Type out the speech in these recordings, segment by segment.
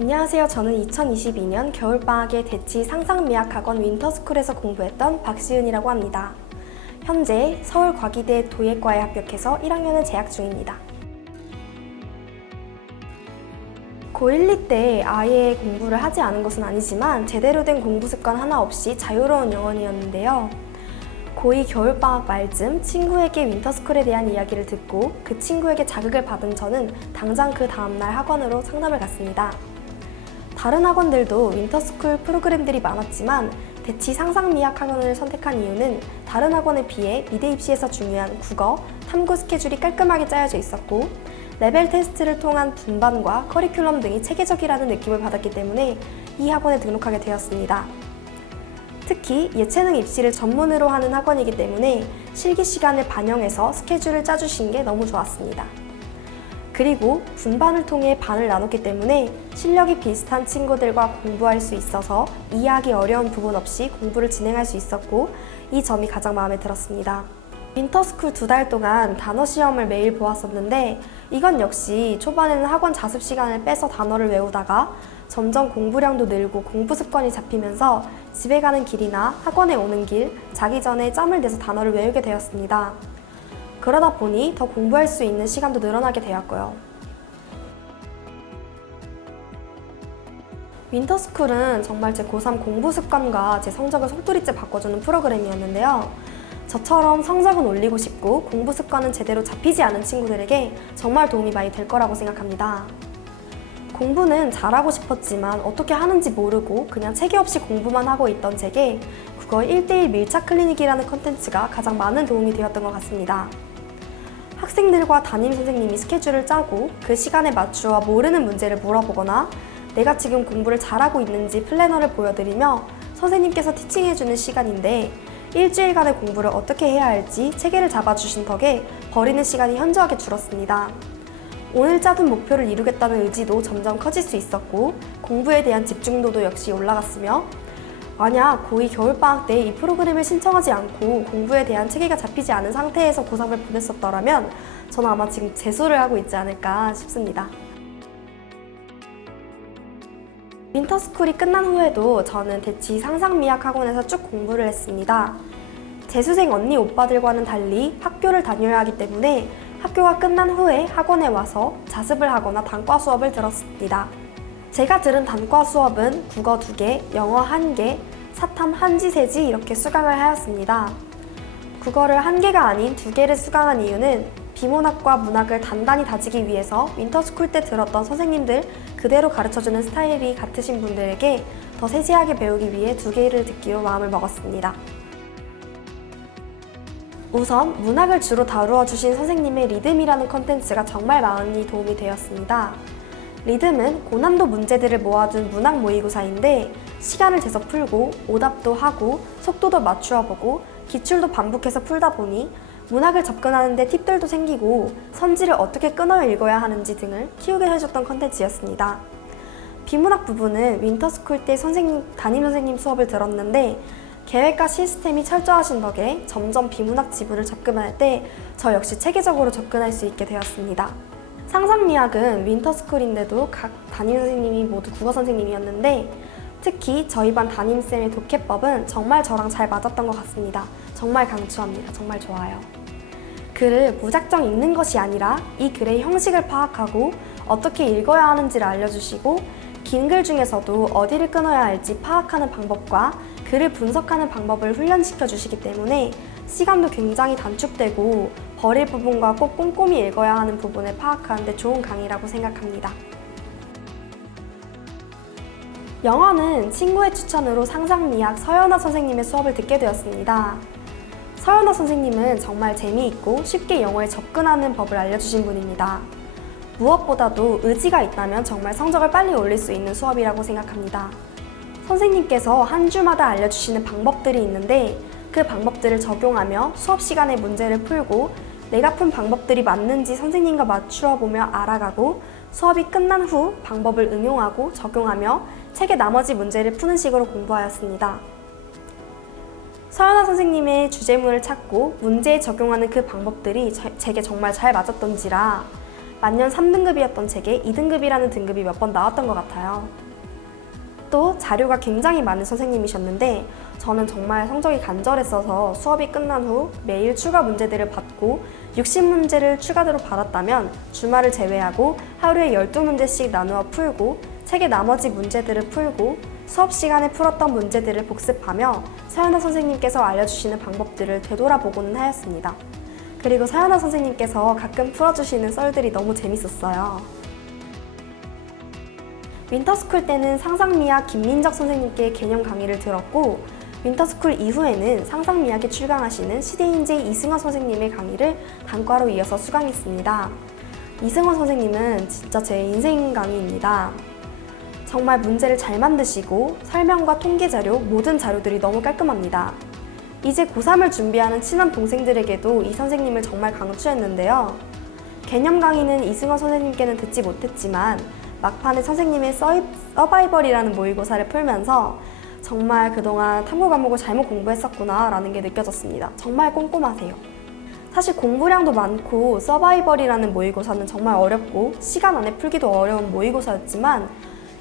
안녕하세요. 저는 2022년 겨울방학에 대치 상상미학학원 윈터스쿨에서 공부했던 박시은이라고 합니다. 현재 서울과기대 도예과에 합격해서 1학년을 재학 중입니다. 고1, 2 때 아예 공부를 하지 않은 것은 아니지만 제대로 된 공부 습관 하나 없이 자유로운 영혼이었는데요. 고2 겨울방학 말쯤 친구에게 윈터스쿨에 대한 이야기를 듣고 그 친구에게 자극을 받은 저는 당장 그 다음날 학원으로 상담을 갔습니다. 다른 학원들도 윈터스쿨 프로그램들이 많았지만 대치 상상미학 학원을 선택한 이유는 다른 학원에 비해 미대 입시에서 중요한 국어, 탐구 스케줄이 깔끔하게 짜여져 있었고 레벨 테스트를 통한 분반과 커리큘럼 등이 체계적이라는 느낌을 받았기 때문에 이 학원에 등록하게 되었습니다. 특히 예체능 입시를 전문으로 하는 학원이기 때문에 실기 시간을 반영해서 스케줄을 짜주신 게 너무 좋았습니다. 그리고 분반을 통해 반을 나눴기 때문에 실력이 비슷한 친구들과 공부할 수 있어서 이해하기 어려운 부분 없이 공부를 진행할 수 있었고 이 점이 가장 마음에 들었습니다. 윈터스쿨 2달 동안 단어 시험을 매일 보았었는데 이건 역시 초반에는 학원 자습 시간을 빼서 단어를 외우다가 점점 공부량도 늘고 공부 습관이 잡히면서 집에 가는 길이나 학원에 오는 길, 자기 전에 짬을 내서 단어를 외우게 되었습니다. 그러다 보니 더 공부할 수 있는 시간도 늘어나게 되었고요. 윈터스쿨은 정말 제 고3 공부 습관과 제 성적을 속도리째 바꿔주는 프로그램이었는데요. 저처럼 성적은 올리고 싶고 공부 습관은 제대로 잡히지 않은 친구들에게 정말 도움이 많이 될 거라고 생각합니다. 공부는 잘하고 싶었지만 어떻게 하는지 모르고 그냥 체계 없이 공부만 하고 있던 제게 국어 1대1 밀착 클리닉이라는 컨텐츠가 가장 많은 도움이 되었던 것 같습니다. 학생들과 담임 선생님이 스케줄을 짜고 그 시간에 맞추어 모르는 문제를 물어보거나 내가 지금 공부를 잘하고 있는지 플래너를 보여드리며 선생님께서 티칭해주는 시간인데 일주일간의 공부를 어떻게 해야 할지 체계를 잡아주신 덕에 버리는 시간이 현저하게 줄었습니다. 오늘 짜둔 목표를 이루겠다는 의지도 점점 커질 수 있었고 공부에 대한 집중도도 역시 올라갔으며 만약 고2 겨울방학 때 이 프로그램을 신청하지 않고 공부에 대한 체계가 잡히지 않은 상태에서 고3을 보냈었더라면 저는 아마 지금 재수를 하고 있지 않을까 싶습니다. 윈터스쿨이 끝난 후에도 저는 대치 상상미학 학원에서 쭉 공부를 했습니다. 재수생 언니 오빠들과는 달리 학교를 다녀야 하기 때문에 학교가 끝난 후에 학원에 와서 자습을 하거나 단과 수업을 들었습니다. 제가 들은 단과 수업은 국어 2개, 영어 1개, 사탐 한지세지 이렇게 수강을 하였습니다. 국어를 1개가 아닌 2개를 수강한 이유는 비문학과 문학을 단단히 다지기 위해서 윈터스쿨 때 들었던 선생님들 그대로 가르쳐주는 스타일이 같으신 분들에게 더 세세하게 배우기 위해 2개를 듣기로 마음을 먹었습니다. 우선 문학을 주로 다루어 주신 선생님의 리듬이라는 컨텐츠가 정말 많이 도움이 되었습니다. 리듬은 고난도 문제들을 모아둔 문학 모의고사인데 시간을 재서 풀고 오답도 하고 속도도 맞추어 보고 기출도 반복해서 풀다 보니 문학을 접근하는 데 팁들도 생기고 선지를 어떻게 끊어 읽어야 하는지 등을 키우게 해줬던 컨텐츠였습니다. 비문학 부분은 윈터스쿨 때 담임 선생님 수업을 들었는데 계획과 시스템이 철저하신 덕에 점점 비문학 지문을 접근할 때 저 역시 체계적으로 접근할 수 있게 되었습니다. 상상미학은 윈터스쿨인데도 각 담임 선생님이 모두 국어 선생님이었는데 특히 저희 반 담임쌤의 독해법은 정말 저랑 잘 맞았던 것 같습니다. 정말 강추합니다. 정말 좋아요. 글을 무작정 읽는 것이 아니라 이 글의 형식을 파악하고 어떻게 읽어야 하는지를 알려주시고 긴 글 중에서도 어디를 끊어야 할지 파악하는 방법과 글을 분석하는 방법을 훈련시켜 주시기 때문에 시간도 굉장히 단축되고 버릴 부분과 꼭 꼼꼼히 읽어야 하는 부분을 파악하는 데 좋은 강의라고 생각합니다. 영어는 친구의 추천으로 상상미학 서연아 선생님의 수업을 듣게 되었습니다. 서연아 선생님은 정말 재미있고 쉽게 영어에 접근하는 법을 알려주신 분입니다. 무엇보다도 의지가 있다면 정말 성적을 빨리 올릴 수 있는 수업이라고 생각합니다. 선생님께서 한 주마다 알려주시는 방법들이 있는데 그 방법들을 적용하며 수업 시간에 문제를 풀고 내가 푼 방법들이 맞는지 선생님과 맞추어 보며 알아가고 수업이 끝난 후 방법을 응용하고 적용하며 책의 나머지 문제를 푸는 식으로 공부하였습니다. 서연아 선생님의 주제문을 찾고 문제에 적용하는 그 방법들이 제게 정말 잘 맞았던지라 만년 3등급이었던 제게 2등급이라는 등급이 몇 번 나왔던 것 같아요. 또 자료가 굉장히 많은 선생님이셨는데 저는 정말 성적이 간절했어서 수업이 끝난 후 매일 추가 문제들을 받고 60문제를 추가로 받았다면 주말을 제외하고 하루에 12문제씩 나누어 풀고 책의 나머지 문제들을 풀고 수업 시간에 풀었던 문제들을 복습하며 서연아 선생님께서 알려주시는 방법들을 되돌아보고는 하였습니다. 그리고 서연아 선생님께서 가끔 풀어주시는 썰들이 너무 재밌었어요. 윈터스쿨 때는 상상미학 김민적 선생님께 개념 강의를 들었고 윈터스쿨 이후에는 상상미학에 출강하시는 시대인재 이승원 선생님의 강의를 단과로 이어서 수강했습니다. 이승원 선생님은 진짜 제 인생 강의입니다. 정말 문제를 잘 만드시고 설명과 통계 자료, 모든 자료들이 너무 깔끔합니다. 이제 고3을 준비하는 친한 동생들에게도 이 선생님을 정말 강추했는데요. 개념 강의는 이승원 선생님께는 듣지 못했지만 막판에 선생님의 서바이벌이라는 모의고사를 풀면서 정말 그동안 탐구 과목을 잘못 공부했었구나 라는 게 느껴졌습니다. 정말 꼼꼼하세요. 사실 공부량도 많고 서바이벌이라는 모의고사는 정말 어렵고 시간 안에 풀기도 어려운 모의고사였지만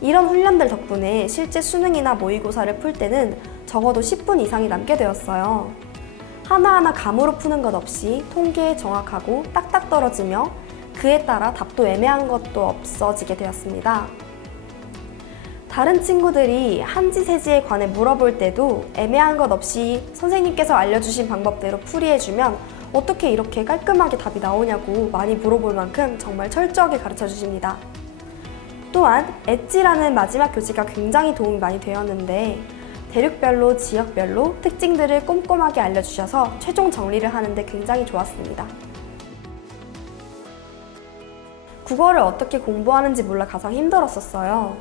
이런 훈련들 덕분에 실제 수능이나 모의고사를 풀 때는 적어도 10분 이상이 남게 되었어요. 하나하나 감으로 푸는 것 없이 통계에 정확하고 딱딱 떨어지며 그에 따라 답도 애매한 것도 없어지게 되었습니다. 다른 친구들이 한지세지에 관해 물어볼 때도 애매한 것 없이 선생님께서 알려주신 방법대로 풀이해주면 어떻게 이렇게 깔끔하게 답이 나오냐고 많이 물어볼 만큼 정말 철저하게 가르쳐 주십니다. 또한 엣지라는 마지막 교재가 굉장히 도움이 많이 되었는데 대륙별로 지역별로 특징들을 꼼꼼하게 알려주셔서 최종 정리를 하는데 굉장히 좋았습니다. 국어를 어떻게 공부하는지 몰라 가장 힘들었었어요.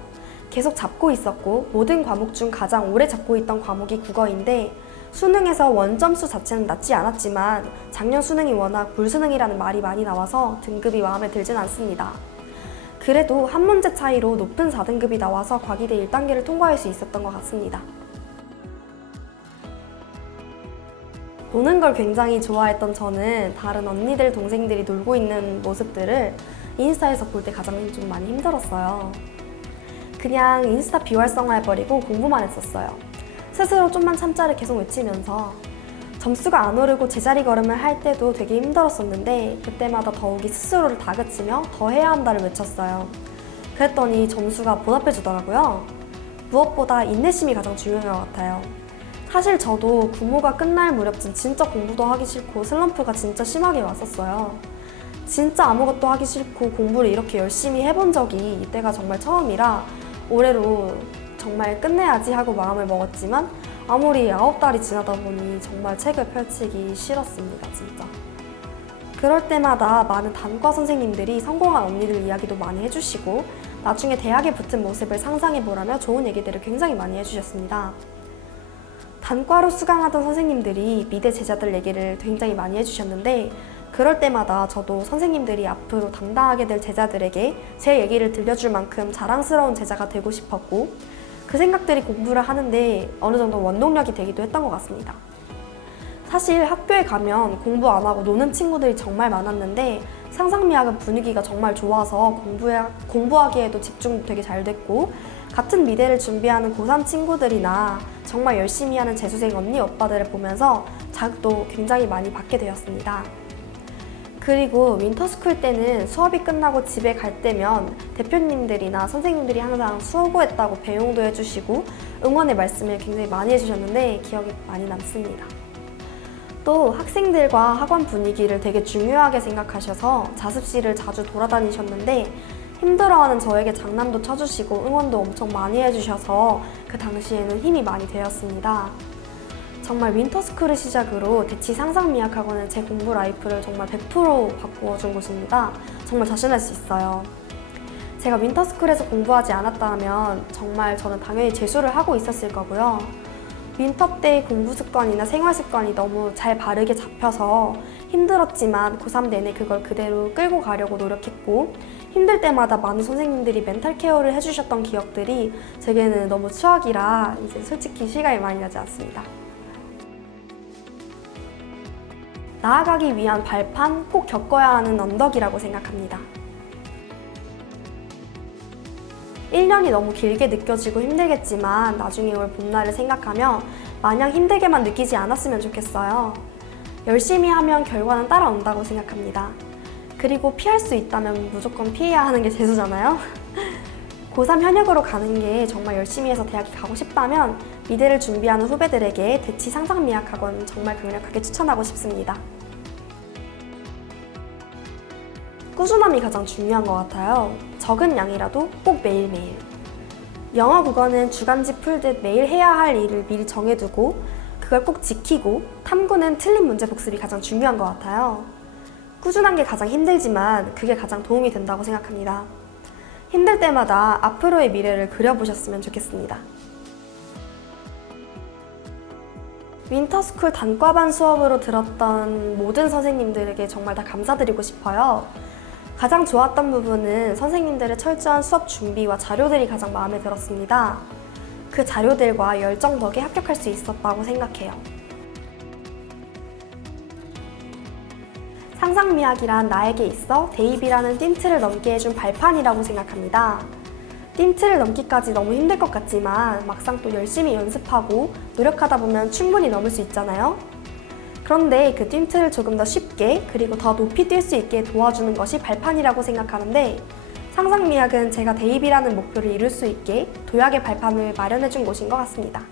계속 잡고 있었고 모든 과목 중 가장 오래 잡고 있던 과목이 국어인데 수능에서 원점수 자체는 낮지 않았지만 작년 수능이 워낙 불수능이라는 말이 많이 나와서 등급이 마음에 들진 않습니다. 그래도 한 문제 차이로 높은 4등급이 나와서 과기대 1단계를 통과할 수 있었던 것 같습니다. 노는 걸 굉장히 좋아했던 저는 다른 언니들, 동생들이 놀고 있는 모습들을 인스타에서 볼 때 가장 좀 많이 힘들었어요. 그냥 인스타 비활성화해버리고 공부만 했었어요. 스스로 좀만 참자를 계속 외치면서 점수가 안 오르고 제자리 걸음을 할 때도 되게 힘들었었는데 그때마다 더욱이 스스로를 다그치며 더 해야 한다를 외쳤어요. 그랬더니 점수가 보답해주더라고요. 무엇보다 인내심이 가장 중요한 것 같아요. 사실 저도 구모가 끝날 무렵쯤 진짜 공부도 하기 싫고 슬럼프가 진짜 심하게 왔었어요. 진짜 아무것도 하기 싫고 공부를 이렇게 열심히 해본 적이 이때가 정말 처음이라 올해로 정말 끝내야지 하고 마음을 먹었지만 아무리 9달이 지나다 보니 정말 책을 펼치기 싫었습니다, 진짜. 그럴 때마다 많은 단과 선생님들이 성공한 언니들 이야기도 많이 해주시고 나중에 대학에 붙은 모습을 상상해보라며 좋은 얘기들을 굉장히 많이 해주셨습니다. 단과로 수강하던 선생님들이 미대 제자들 얘기를 굉장히 많이 해주셨는데 그럴 때마다 저도 선생님들이 앞으로 당당하게 될 제자들에게 제 얘기를 들려줄 만큼 자랑스러운 제자가 되고 싶었고 그 생각들이 공부를 하는데 어느 정도 원동력이 되기도 했던 것 같습니다. 사실 학교에 가면 공부 안 하고 노는 친구들이 정말 많았는데 상상미학은 분위기가 정말 좋아서 공부하기에도 집중 되게 잘 됐고 같은 미대를 준비하는 고3 친구들이나 정말 열심히 하는 재수생 언니 오빠들을 보면서 자극도 굉장히 많이 받게 되었습니다. 그리고 윈터스쿨 때는 수업이 끝나고 집에 갈 때면 대표님들이나 선생님들이 항상 수고했다고 배웅도 해주시고 응원의 말씀을 굉장히 많이 해주셨는데 기억이 많이 남습니다. 또 학생들과 학원 분위기를 되게 중요하게 생각하셔서 자습실을 자주 돌아다니셨는데 힘들어하는 저에게 장난도 쳐주시고 응원도 엄청 많이 해주셔서 그 당시에는 힘이 많이 되었습니다. 정말 윈터스쿨을 시작으로 대치 상상미학학원은 제 공부 라이프를 정말 100% 바꾸어준 곳입니다. 정말 자신할 수 있어요. 제가 윈터스쿨에서 공부하지 않았다면 정말 저는 당연히 재수를 하고 있었을 거고요. 윈터 때 공부 습관이나 생활 습관이 너무 잘 바르게 잡혀서 힘들었지만 고3 내내 그걸 그대로 끌고 가려고 노력했고 힘들 때마다 많은 선생님들이 멘탈 케어를 해주셨던 기억들이 제게는 너무 추억이라 이제 솔직히 실감이 많이 나지 않습니다. 나아가기 위한 발판, 꼭 겪어야 하는 언덕이라고 생각합니다. 1년이 너무 길게 느껴지고 힘들겠지만 나중에 올 봄날을 생각하며 마냥 힘들게만 느끼지 않았으면 좋겠어요. 열심히 하면 결과는 따라온다고 생각합니다. 그리고 피할 수 있다면 무조건 피해야 하는 게 재수잖아요. 고3 현역으로 가는 게 정말 열심히 해서 대학에 가고 싶다면 미대를 준비하는 후배들에게 대치 상상미학학원 정말 강력하게 추천하고 싶습니다. 꾸준함이 가장 중요한 것 같아요. 적은 양이라도 꼭 매일매일. 영어, 국어는 주간지 풀듯 매일 해야 할 일을 미리 정해두고 그걸 꼭 지키고, 탐구는 틀린 문제 복습이 가장 중요한 것 같아요. 꾸준한 게 가장 힘들지만 그게 가장 도움이 된다고 생각합니다. 힘들 때마다 앞으로의 미래를 그려보셨으면 좋겠습니다. 윈터스쿨 단과반 수업으로 들었던 모든 선생님들에게 정말 다 감사드리고 싶어요. 가장 좋았던 부분은 선생님들의 철저한 수업 준비와 자료들이 가장 마음에 들었습니다. 그 자료들과 열정 덕에 합격할 수 있었다고 생각해요. 상상미학이란 나에게 있어 대입이라는 띵틀을 넘게 해준 발판이라고 생각합니다. 띵틀을 넘기까지 너무 힘들 것 같지만 막상 또 열심히 연습하고 노력하다 보면 충분히 넘을 수 있잖아요. 그런데 그 띵틀을 조금 더 쉽게 그리고 더 높이 뛸 수 있게 도와주는 것이 발판이라고 생각하는데, 상상미학은 제가 대입이라는 목표를 이룰 수 있게 도약의 발판을 마련해준 곳인 것 같습니다.